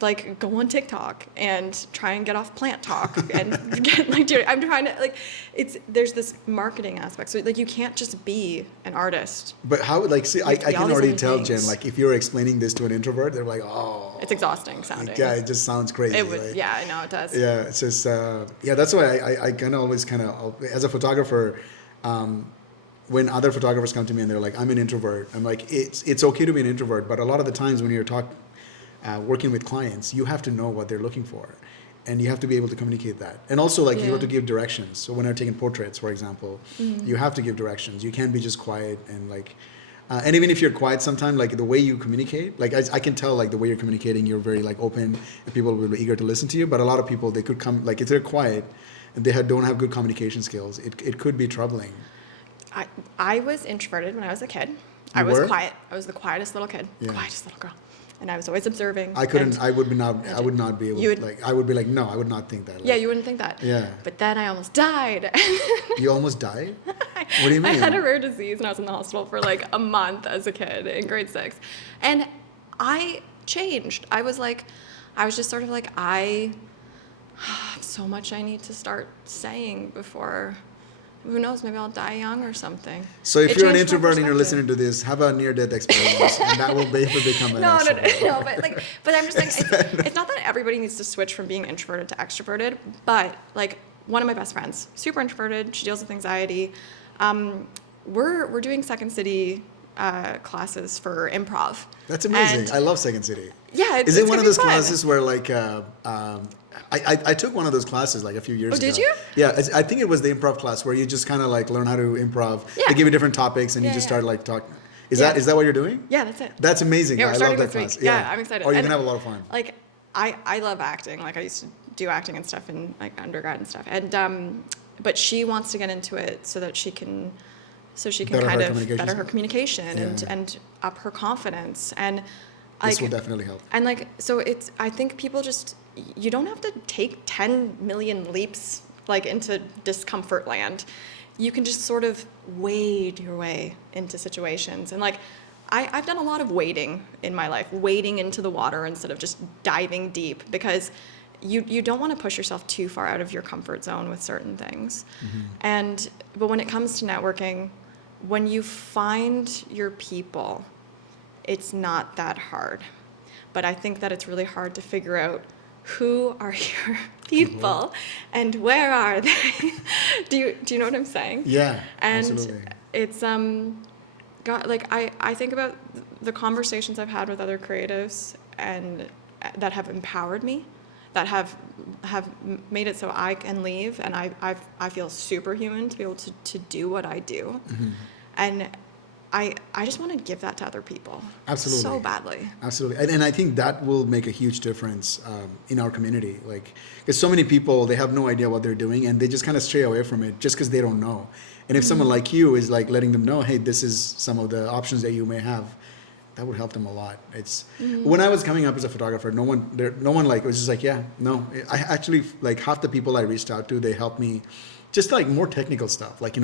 like go on TikTok and try and get off plant talk and get like I'm trying to like there's this marketing aspect. So like you can't just be an artist. But how, like, see, I have to be can all these already other tell, things. Jen, like, if you're explaining this to an introvert, they're like, oh. It's exhausting sounding. Yeah, it just sounds crazy. It would, like, yeah, I know it does. Yeah, it's just, yeah, that's why I kind of always as a photographer, when other photographers come to me and they're like, I'm an introvert, I'm like, it's okay to be an introvert, but a lot of the times when you're working with clients, you have to know what they're looking for. And you have to be able to communicate that. And also, like, you have to give directions. So when I'm taking portraits, for example, you have to give directions. You can't be just quiet and like, and even if you're quiet sometimes, like the way you communicate, like I can tell, like the way you're communicating, you're very like open and people will be eager to listen to you. But a lot of people, they could come, like if they're quiet and they don't have good communication skills, it could be troubling. I was introverted when I was a kid. You were? Quiet. I was the quietest little kid, Yeah. quietest little girl. And I was always observing. I couldn't, and- I would not be able You to, would- like, I would be like, no, I would not think that. Like, Yeah, you wouldn't think that. Yeah. But then I almost died. You almost died? What do you mean? I had a rare disease and I was in the hospital for like a month as a kid in grade 6. And I changed. I was just sort of like, I have so much I need to start saying before, who knows, maybe I'll die young or something. So if It you're an changed my introvert and you're perspective. listening to this, have a near-death experience, and that will become an extrovert. No, but I'm just saying, it's not that everybody needs to switch from being introverted to extroverted, but like one of my best friends, super introverted, she deals with anxiety. We're doing Second City classes for improv. That's amazing. And I love Second City. yeah, Is it it's one gonna of be those fun. classes where like I took one of those classes like a few years Oh, ago. did you? Yeah, I think it was the improv class where you just kind of like learn how to improv. Yeah. They give you different topics and you Yeah, just yeah. start like talking. Yeah. Is that what you're doing? Yeah, that's it. That's amazing. Yeah, we're I starting love that this class. week. Yeah, I'm excited. Oh, you're And, gonna have a lot of fun. Like, I love acting. Like, I used to do acting and stuff in like undergrad and stuff. And but she wants to get into it so that she can Better her kind of communication better her skills. communication Yeah. and up her confidence. And This like, will definitely help. and like, so I think people just, you don't have to take 10 million leaps like into discomfort land. You can just sort of wade your way into situations. And like, I've done a lot of wading in my life, wading into the water instead of just diving deep, because you don't want to push yourself too far out of your comfort zone with certain things. But when it comes to networking, when you find your people, it's not that hard. But I think that it's really hard to figure out who are your people and where are they? Do you know what I'm saying? Yeah, And absolutely. it's God, like I think about the conversations I've had with other creatives and that have empowered me, that have made it so I can leave and I feel superhuman to be able to do what I do. And I just want to give that to other people. Absolutely. So badly. Absolutely. And I think that will make a huge difference in our community. Like, because so many people, they have no idea what they're doing and they just kind of stray away from it just because they don't know. And if someone like you is like letting them know, hey, this is some of the options that you may have, that would help them a lot. It's when I was coming up as a photographer, no one like was just like, yeah, no. I actually, like, half the people I reached out to, they helped me just like more technical stuff, like,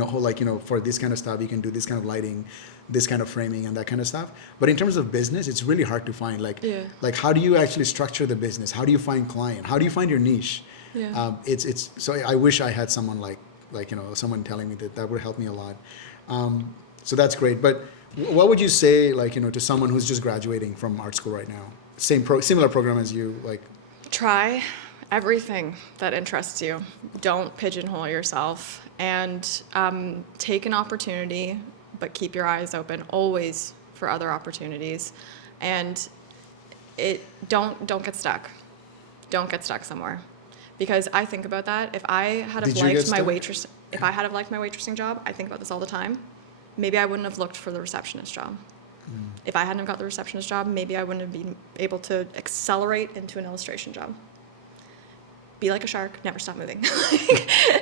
for this kind of stuff, you can do this kind of lighting, this kind of framing and that kind of stuff. But in terms of business, it's really hard to find, like, Yeah. like how do you actually structure the business? How do you find client? How do you find your niche? Yeah. It's so I wish I had someone like someone telling me that would help me a lot. So that's great. But what would you say, like, to someone who's just graduating from art school right now? Similar program as you, like. Try everything that interests you. Don't pigeonhole yourself, and take an opportunity, but keep your eyes open always for other opportunities. And don't get stuck. Don't get stuck somewhere, because I think about that. If I had have Did you get liked stuck? if I had have liked my waitressing job, I think about this all the time. Maybe I wouldn't have looked for the receptionist job. If I hadn't have got the receptionist job, maybe I wouldn't have been able to accelerate into an illustration job. Be like a shark, never stop moving.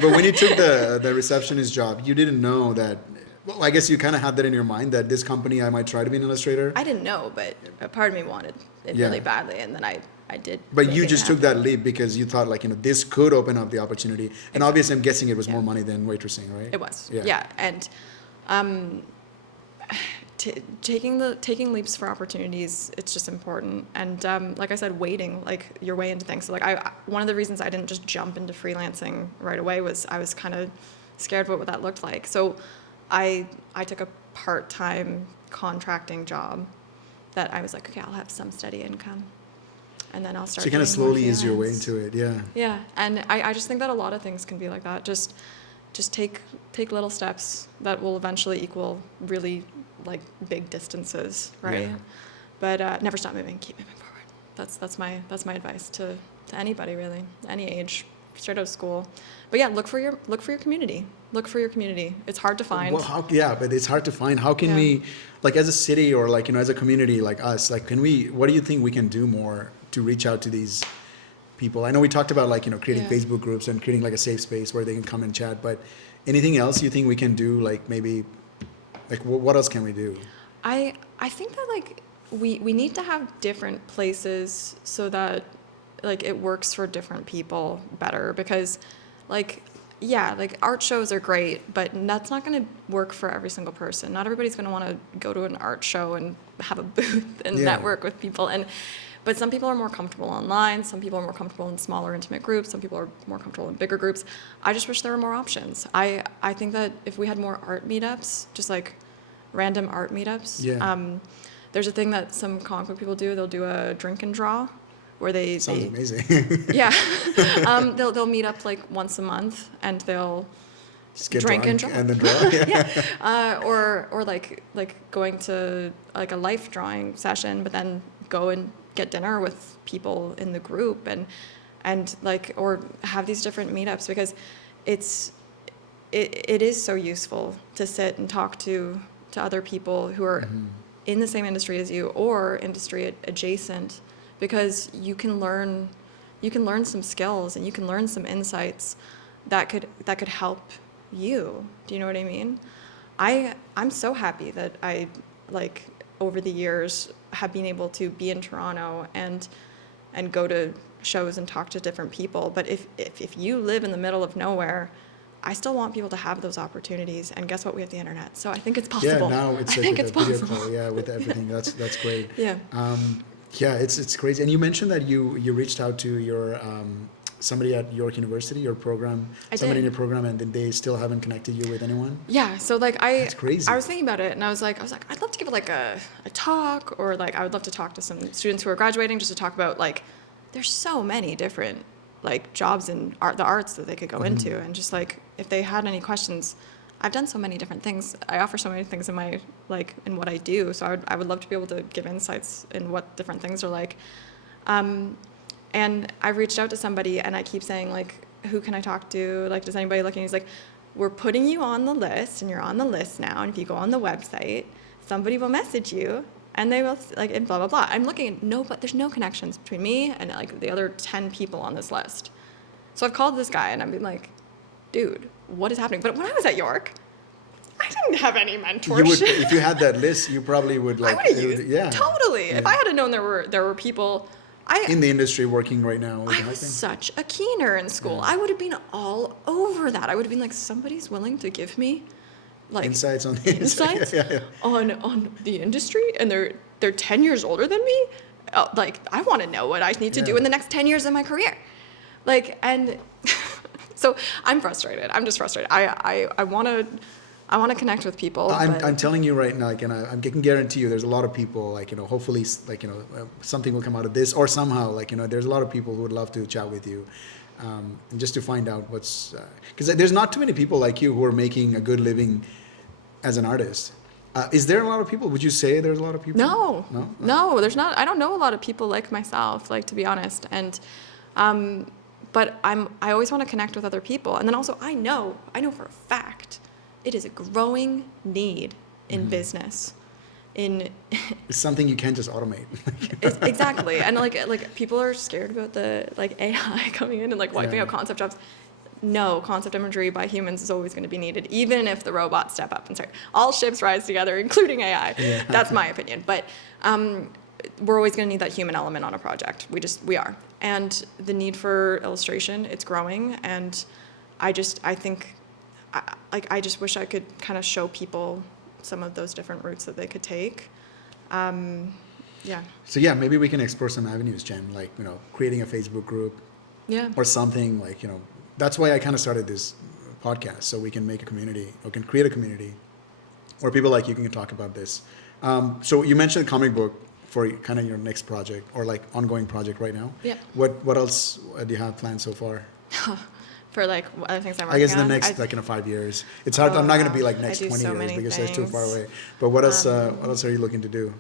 But when you took the receptionist job, you didn't know that. Well, I guess you kind of had that in your mind that this company, I might try to be an illustrator. I didn't know, but a part of me wanted it Yeah. really badly, and then I did. But make you it just took happen. that leap because you thought, like, this could open up the opportunity. And obviously, I'm guessing it was more money than waitressing, right? It was. Yeah. Yeah. And taking leaps for opportunities, it's just important. And like I said, waiting like your way into things. So like one of the reasons I didn't just jump into freelancing right away was I was kind of scared what that looked like. So I took a part-time contracting job that I was like, okay, I'll have some steady income, and then I'll start. So you kind of doing more slowly ease your way freelance. into it, yeah. Yeah, and I just think that a lot of things can be like that. Just take little steps that will eventually equal really like big distances, right? Yeah. But never stop moving, keep moving forward. That's my advice to anybody really, any age, straight out of school. But yeah, look for your community. Look for your community. It's hard to find. Well, but it's hard to find. How can Yeah. we, like, as a city or like, as a community like us, like, what do you think we can do more to reach out to these people? I know we talked about, like, creating Yeah. Facebook groups and creating like a safe space where they can come and chat, but anything else you think we can do? Like maybe, like what else can we do? I think that like we need to have different places so that like it works for different people better, because like yeah, like art shows are great, but that's not going to work for every single person. Not everybody's going to want to go to an art show and have a booth and Yeah. network with people. But some people are more comfortable online. Some people are more comfortable in smaller, intimate groups. Some people are more comfortable in bigger groups. I just wish there were more options. I think that if we had more art meetups, just like random art meetups. Yeah. There's a thing that some comic book people do. They'll do a drink and draw, where they Sounds amazing. yeah, they'll meet up like once a month and they'll Just get drink and drunk draw. and then draw. Yeah. or like going to like a life drawing session, but then go and get dinner with people in the group and like, or have these different meetups, because it is so useful to sit and talk to other people who are in the same industry as you or industry adjacent, because you can learn some skills and you can learn some insights that could help you. Do you know what I mean? I'm so happy that I, like, over the years have been able to be in Toronto and go to shows and talk to different people. But if you live in the middle of nowhere, I still want people to have those opportunities. And guess what? We have the internet. So I think it's possible. Yeah, now it's I like think with it's a video possible. call, yeah, with everything. That's great. Yeah. Yeah, it's crazy. And you mentioned that you reached out to your somebody at York University, your program, somebody in did. your program, and then they still haven't connected you with anyone? Yeah, so like That's crazy. I was thinking about it, and I was like, I'd love to give like a talk, or like I would love to talk to some students who are graduating, just to talk about like, there's so many different like jobs in the arts that they could go into, and just like if they had any questions. I've done so many different things. I offer so many things in my in what I do. So I would love to be able to give insights in what different things are like. And I reached out to somebody, and I keep saying, like, who can I talk to? Like, does anybody look? And he's like, we're putting you on the list, and you're on the list now. And if you go on the website, somebody will message you, and they will, like, and blah, blah, blah. I'm looking at but there's no connections between me and, like, the other 10 people on this list. So I've called this guy, and I've been like, dude, what is happening? But when I was at York, I didn't have any mentorship. You would, if you had that list, you probably would like. I would have used yeah. totally. Yeah. If I had known there were people, in the industry working right now. I was such a keener in school. I would have been all over that. I would have been like, somebody's willing to give me like Insights on the insights yeah. on the industry, and they're 10 years older than me. Like, I want to know what I need to do in the next 10 years of my career. Like, and so I'm frustrated. I'm just frustrated. I want to connect with people. I'm telling you right now, like, and I can guarantee you, there's a lot of people, like, hopefully, like, something will come out of this, or somehow, like, there's a lot of people who would love to chat with you, and just to find out what's, because there's not too many people like you who are making a good living as an artist. Is there a lot of people? Would you say there's a lot of people? No, there's not. I don't know a lot of people like myself, like, to be honest. And, but I always want to connect with other people. And then also I know for a fact, it is a growing need in business. It's something you can't just automate. exactly. And like people are scared about the like AI coming in and like wiping out concept jobs. No, concept imagery by humans is always going to be needed, even if the robots step up and start. All ships rise together, including AI. Yeah. That's my opinion. But we're always going to need that human element on a project. We are. And the need for illustration, it's growing. And I just wish I could kind of show people some of those different routes that they could take. Yeah. So yeah, maybe we can explore some avenues, Jen, like, creating a Facebook group. Yeah. Or something like, that's why I kind of started this podcast, so we can make a community, or can create a community where people like you can talk about this. So you mentioned comic book for kind of your next project, or like ongoing project right now. Yeah. What else do you have planned so far? For like other things I'm working on? I guess in the next 5 years. It's hard. I'm not going to be like next 20 years because that's too far away. But what else are you looking to do?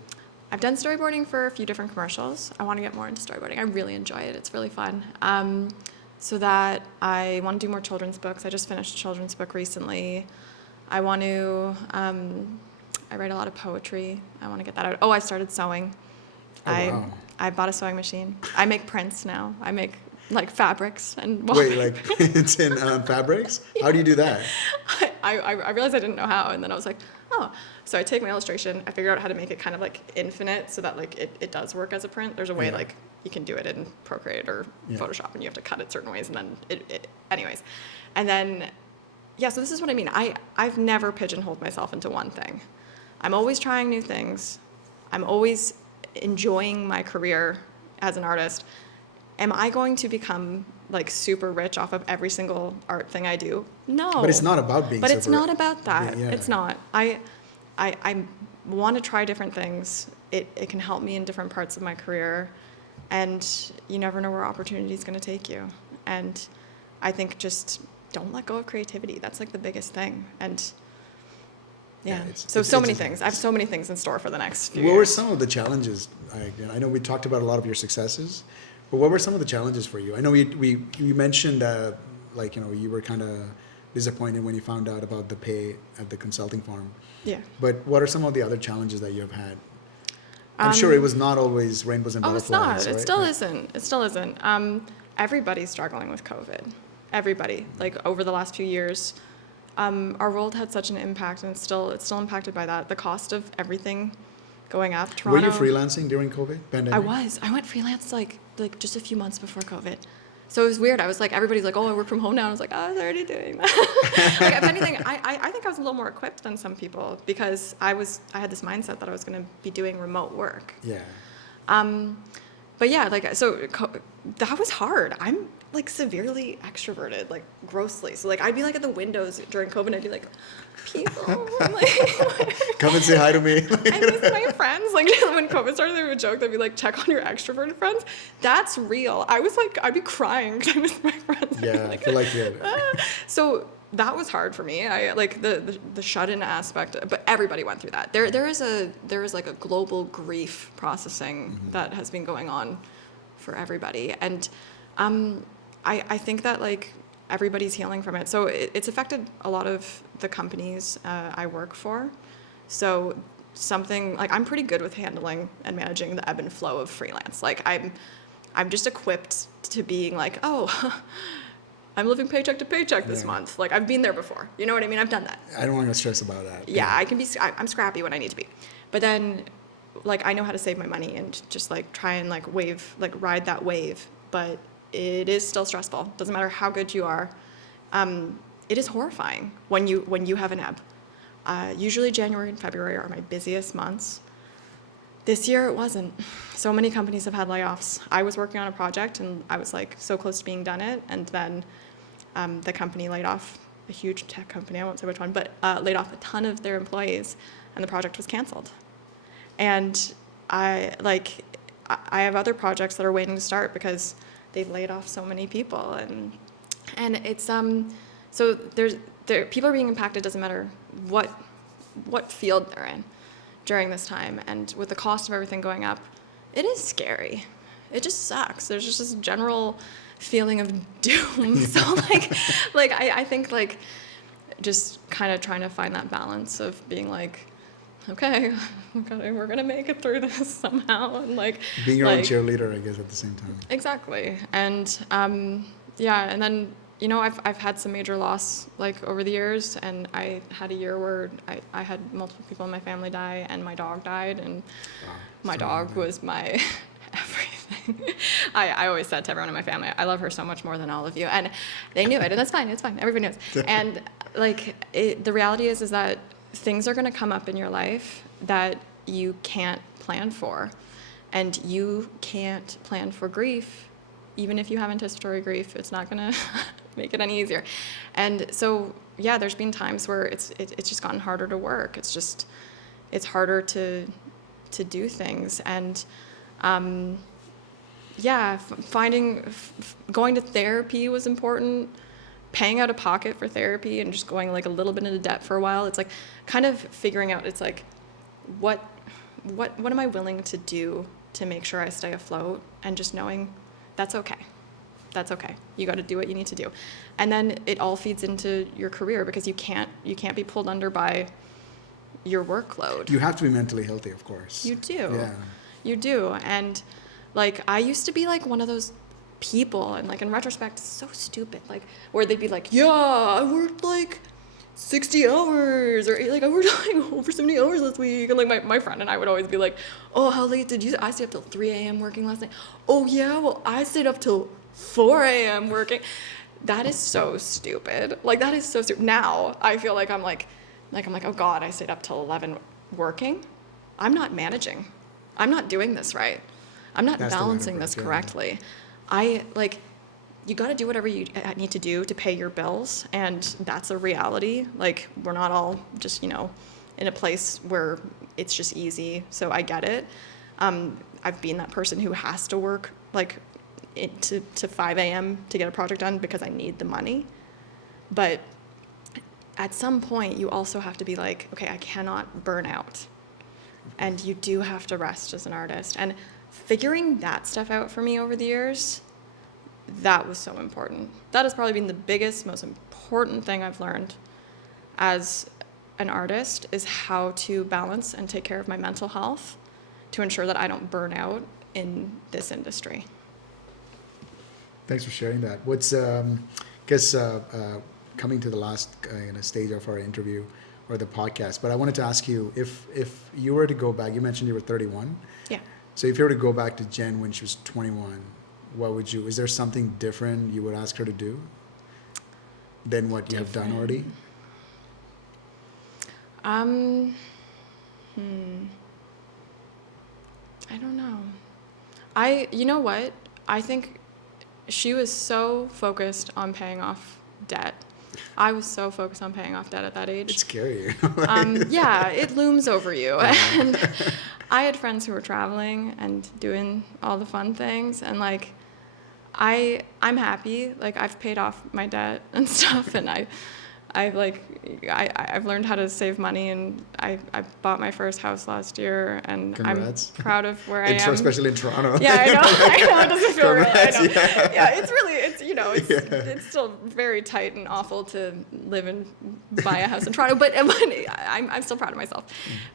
I've done storyboarding for a few different commercials. I want to get more into storyboarding. I really enjoy it. It's really fun. So that I want to do more children's books. I just finished a children's book recently. I want to, I write a lot of poetry. I want to get that out. Oh, I started sewing. Wow. I bought a sewing machine. I make prints now. I make like fabrics and Wait, like it's in fabrics? How do you do that? I realized I didn't know how, and then I was like, oh. So I take my illustration, I figure out how to make it kind of like infinite so that like it does work as a print. There's a way like you can do it in Procreate or Photoshop, and you have to cut it certain ways, and then anyways. And then, so this is what I mean. I've never pigeonholed myself into one thing. I'm always trying new things. I'm always enjoying my career as an artist. Am I going to become like super rich off of every single art thing I do? No. But it's not about being. But super it's not about that. Yeah. It's not. I want to try different things. It can help me in different parts of my career, and you never know where opportunity is going to take you. And I think just don't let go of creativity. That's like the biggest thing. And so many things. I have so many things in store for the next few years. What were some of the challenges? I know we talked about a lot of your successes, but what were some of the challenges for you? I know you mentioned you were kind of disappointed when you found out about the pay at the consulting firm. Yeah. But what are some of the other challenges that you have had? I'm sure it was not always rainbows and butterflies. Oh, it's not. Right? It still isn't. It still isn't. Everybody's struggling with COVID. Everybody. Like over the last few years, our world had such an impact, and it's still impacted by that. The cost of everything going up. Toronto. Were you freelancing during COVID pandemic? I was. I went freelance like just a few months before COVID. So it was weird. I was like, everybody's like, oh, I work from home now. And I was like, I was already doing that. Like, if anything, I think I was a little more equipped than some people because I had this mindset that I was going to be doing remote work. Yeah. But yeah, that was hard. I'm like severely extroverted, like grossly. So like I'd be like at the windows during COVID, and I'd be like, people, like, come and say hi to me. I miss my friends. Like when COVID started, they would joke. They'd be like, check on your extroverted friends. That's real. I was like, I'd be crying because I miss my friends. Yeah, I feel like So that was hard for me. I like the shut-in aspect, but everybody went through that. There is like a global grief processing that has been going on for everybody, and I think that like everybody's healing from it. So it's affected a lot of the companies I work for. So something like I'm pretty good with handling and managing the ebb and flow of freelance. Like I'm just equipped to being like, oh, I'm living paycheck to paycheck this month. Like I've been there before. You know what I mean? I've done that. I don't want to stress about that. Yeah, I'm scrappy when I need to be. But then like I know how to save my money and just like try and like ride that wave. But it is still stressful. Doesn't matter how good you are. It is horrifying when you have an ebb. Usually January and February are my busiest months. This year it wasn't. So many companies have had layoffs. I was working on a project and I was like so close to being done it, and then the company laid off, a huge tech company, I won't say which one, but laid off a ton of their employees, and the project was canceled. And I have other projects that are waiting to start because they've laid off so many people, and it's so people are being impacted. Doesn't matter what field they're in during this time, and with the cost of everything going up, it is scary. It just sucks. There's just this general feeling of doom. So I think like just kind of trying to find that balance of being like, okay, we're gonna make it through this somehow, and like being your own cheerleader, I guess, at the same time. Exactly, and and then I've had some major loss like over the years, and I had a year where I had multiple people in my family die, and my dog died, and my dog was my everything. I always said to everyone in my family, I love her so much more than all of you, and they knew it, and that's fine. It's fine. Everybody knows. And like the reality is that things are going to come up in your life that you can't plan for, and you can't plan for grief. Even if you have anticipatory grief, it's not going to make it any easier. And so, yeah, there's been times where it's just gotten harder to work. It's harder to do things. And going to therapy was important. Paying out of pocket for therapy and just going like a little bit into debt for a while. It's like kind of figuring out, it's like, what am I willing to do to make sure I stay afloat, and just knowing that's okay. That's okay. You got to do what you need to do. And then it all feeds into your career, because you can't be pulled under by your workload. You have to be mentally healthy, of course. You do. Yeah. You do. And like, I used to be like one of those people, and like in retrospect, it's so stupid, like where they'd be like, yeah, I worked like 60 hours, or like I worked like over 70 hours last week. And like my friend and I would always be like, oh, how late did you? I stayed up till 3 a.m. working last night. Oh yeah, well I stayed up till 4 a.m. working. That is so stupid. Like that is so stupid. Now I feel like I'm like, oh God, I stayed up till 11 working. I'm not managing. I'm not doing this right. I'm not balancing this correctly. You got to do whatever you need to do to pay your bills, and that's a reality. Like, we're not all just, in a place where it's just easy, so I get it. I've been that person who has to work, like, to 5 a.m. to get a project done because I need the money. But at some point, you also have to be like, okay, I cannot burn out. And you do have to rest as an artist. And figuring that stuff out for me over the years, that was so important. That has probably been the biggest, most important thing I've learned as an artist, is how to balance and take care of my mental health to ensure that I don't burn out in this industry. Thanks for sharing that. What's, coming to the last stage of our interview or the podcast, but I wanted to ask you, if you were to go back, you mentioned you were 31. Yeah. So if you were to go back to Jen when she was 21, is there something different you would ask her to do than what you have done already? I don't know. You know what? I think she was so focused on paying off debt. I was so focused on paying off debt at that age. It's scary. Yeah, it looms over you. And I had friends who were traveling and doing all the fun things, and like, I'm happy. Like, I've paid off my debt and stuff, and I've learned how to save money, and I bought my first house last year, and Congrats. I'm proud of where I am. Especially in Toronto. Yeah, I know. It doesn't feel real. I know. Yeah. It's still very tight and awful to live and buy a house in Toronto, but I'm still proud of myself.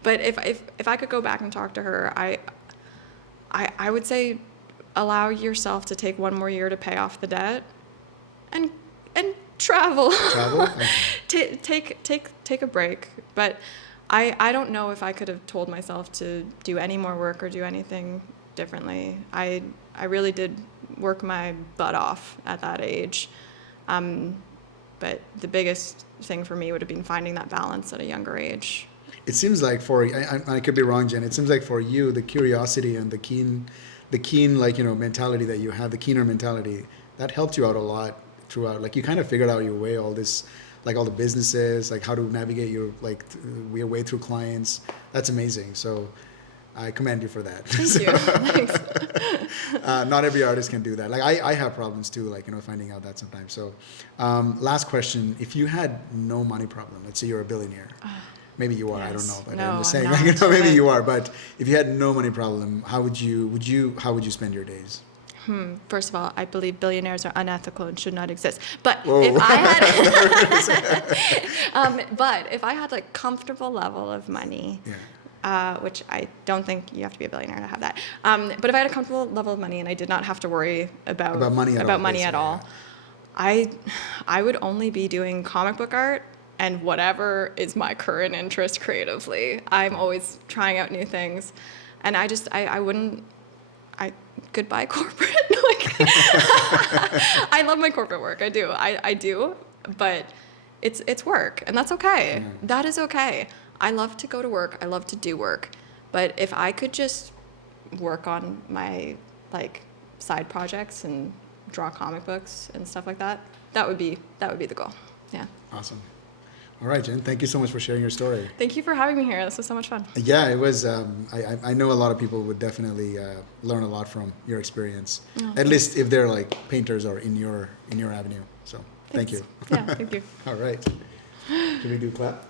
But if I could go back and talk to her, I would say, allow yourself to take one more year to pay off the debt, and travel. Take a break. But I don't know if I could have told myself to do any more work or do anything differently. I really did work my butt off at that age. But the biggest thing for me would have been finding that balance at a younger age. It seems like I could be wrong, Jen. It seems like for you, the curiosity and the keen mentality that you have, the keener mentality, that helped you out a lot throughout. Like, you kind of figured out your way, all this, like all the businesses, like how to navigate your way through clients. That's amazing. So I commend you for that. Thank you. Thanks. Not every artist can do that. Like I have problems too, finding out that sometimes. So last question, if you had no money problem, let's say you're a billionaire. Maybe you are, yes. I don't know, but no, I'm just saying, I'm not, maybe you are, but if you had no money problem, how would you spend your days? First of all, I believe billionaires are unethical and should not exist. But Whoa. if I had like comfortable level of money, which I don't think you have to be a billionaire to have that. But if I had a comfortable level of money and I did not have to worry about money at all, I would only be doing comic book art and whatever is my current interest creatively. I'm always trying out new things, and I wouldn't. Goodbye corporate. Like, I love my corporate work. I do, but it's work, and that's okay. That is okay. I love to go to work. I love to do work, but if I could just work on my like side projects and draw comic books and stuff like that, that would be the goal. Yeah. Awesome. All right, Jen, thank you so much for sharing your story. Thank you for having me here. This was so much fun. Yeah, it was. I know a lot of people would definitely learn a lot from your experience. Oh, At least if they're like painters or in your avenue. So thank you. Yeah, thank you. All right. Can we do clap?